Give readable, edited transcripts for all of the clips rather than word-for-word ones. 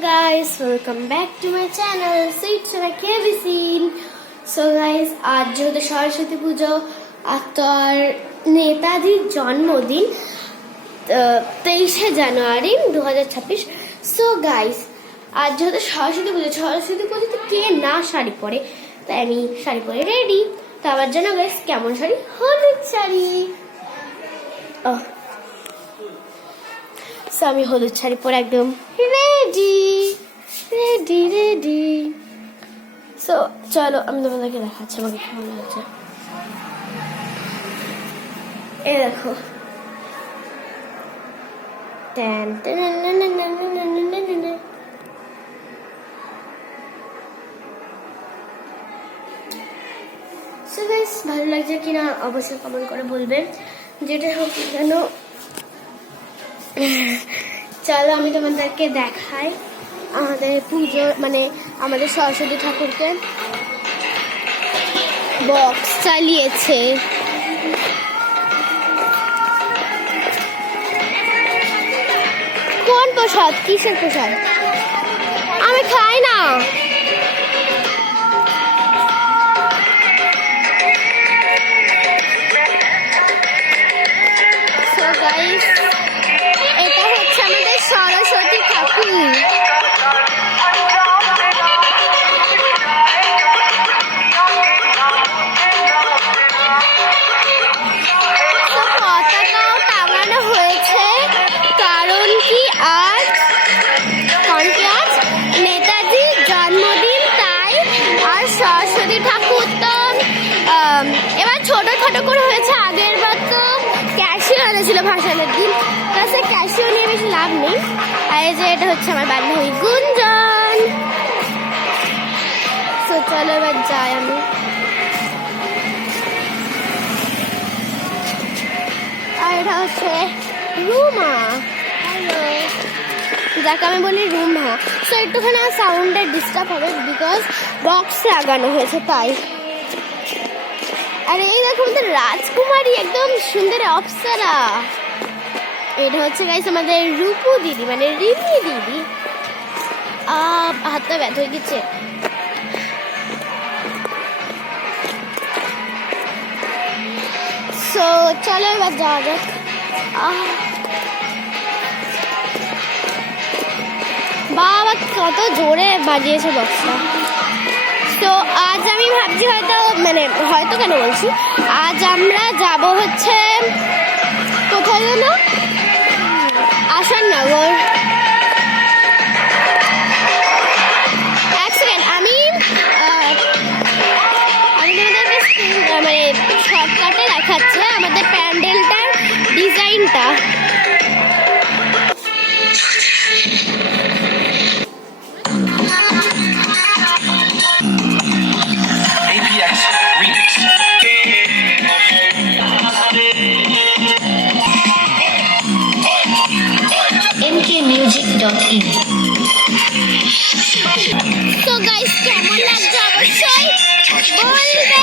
guys, welcome back to my channel Sweet Chana KBC. So guys, आज যেহেতু সরস্বতী পুজো আর তোর নেতাজির জন্মদিন 23 জানুয়ারি 2026। সো গাইস, আজ যেহেতু সরস্বতী পুজোতে কে না শাড়ি পরে, তাই আমি শাড়ি পরে রেডি। তো আবার জানো গাইস কেমন শাড়ি? হলুদ শাড়ি। সো আমি হলুদ শাড়ি পরে একদম রেডি। সো চলো আমি তোমাদেরকে দেখাচ্ছি আমাকে কেমন লাগছে। এই দেখো, সো গাইস, ভালো লাগছে কিনা অবশ্যই কমেন্ট করে বলবেন। যেটা হোক কেন, চলো আমি তোমাদেরকে দেখাই আমাদের পুজো, মানে আমাদের সরস্বতী ঠাকুরকে বক্স চালিয়েছে। কোন প্রসাদ? কিসের প্রসাদ? আমি খাই না। So guys, এটা হচ্ছে আমাদের সরস্বতী ঠাকুর। পতাকাও টাঙানো হয়েছে, কারণ কি আজ নেতাজির জন্মদিন, তাই। আর সরস্বতী ঠাকুর তো এবার ছোট করে হয়েছে, আগের বার তো ক্যাশিও এনেছিল ভাসানের দিন, সে ক্যাশিও নিয়ে বেশি লাভ নেই। আর এই যে এটা হচ্ছে আমার বান্ধবী গুঞ্জন। তো চলো এবার যাই আমি। আর এটা হচ্ছে রুমা, যাকে আমি বলি রুমা। তো একটুখানি সাউন্ডের ডিস্টার্ব হবে, বিকজ বক্স লাগানো হয়েছে তাই। আর এই দেখো আমাদের রাজকুমারী, একদম সুন্দর অপ্সরা। এটা হচ্ছে গাইস আমাদের রূপু দিদি, মানে রিমি দিদি। হাতটা ব্যথা হয়ে গেছে। সো চলো এবার যাওয়া যাক। বাবা কত জোরে বাজিয়েছে বক্সটা। তো আজ আমি ভাবছি হয়তো কেন বলছি, আজ আমরা যাব হচ্ছে কোথায় যেন, আসাননগর। এক সেকেন্ড, আমি তোমাদেরকে শর্টকাটে দেখাচ্ছে আমাদের প্যান্ডেলটার ডিজাইনটা। mkmusic.in। তো গাইস, কেমন লাগছে অবশ্যই বলবে।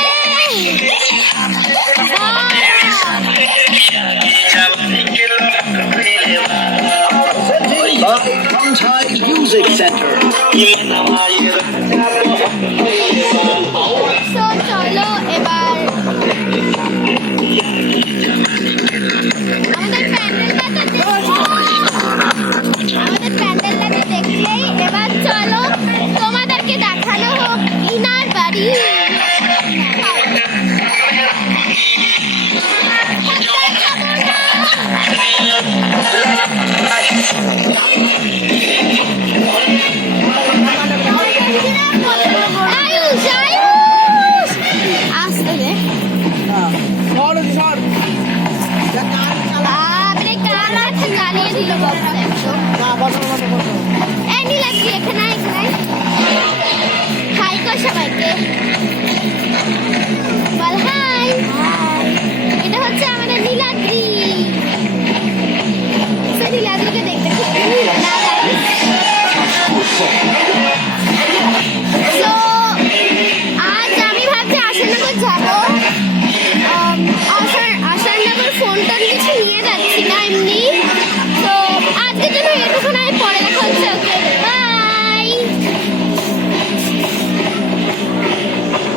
Music Center। So চলো এবার আমাদের প্যান্ডেলটাতে দেখলেই এবার চলো তোমাদেরকে দেখানো হোক ইনার বাড়ি। আসতে দে, জ্বালিয়ে দিল বক্স একদম। নীলাদ্রি এখানে হাই কর সবাইকে, বল হাই। এটা হচ্ছে আমাদের নীলাদ্রি। নীলাদ্রিকে দেখতে খুব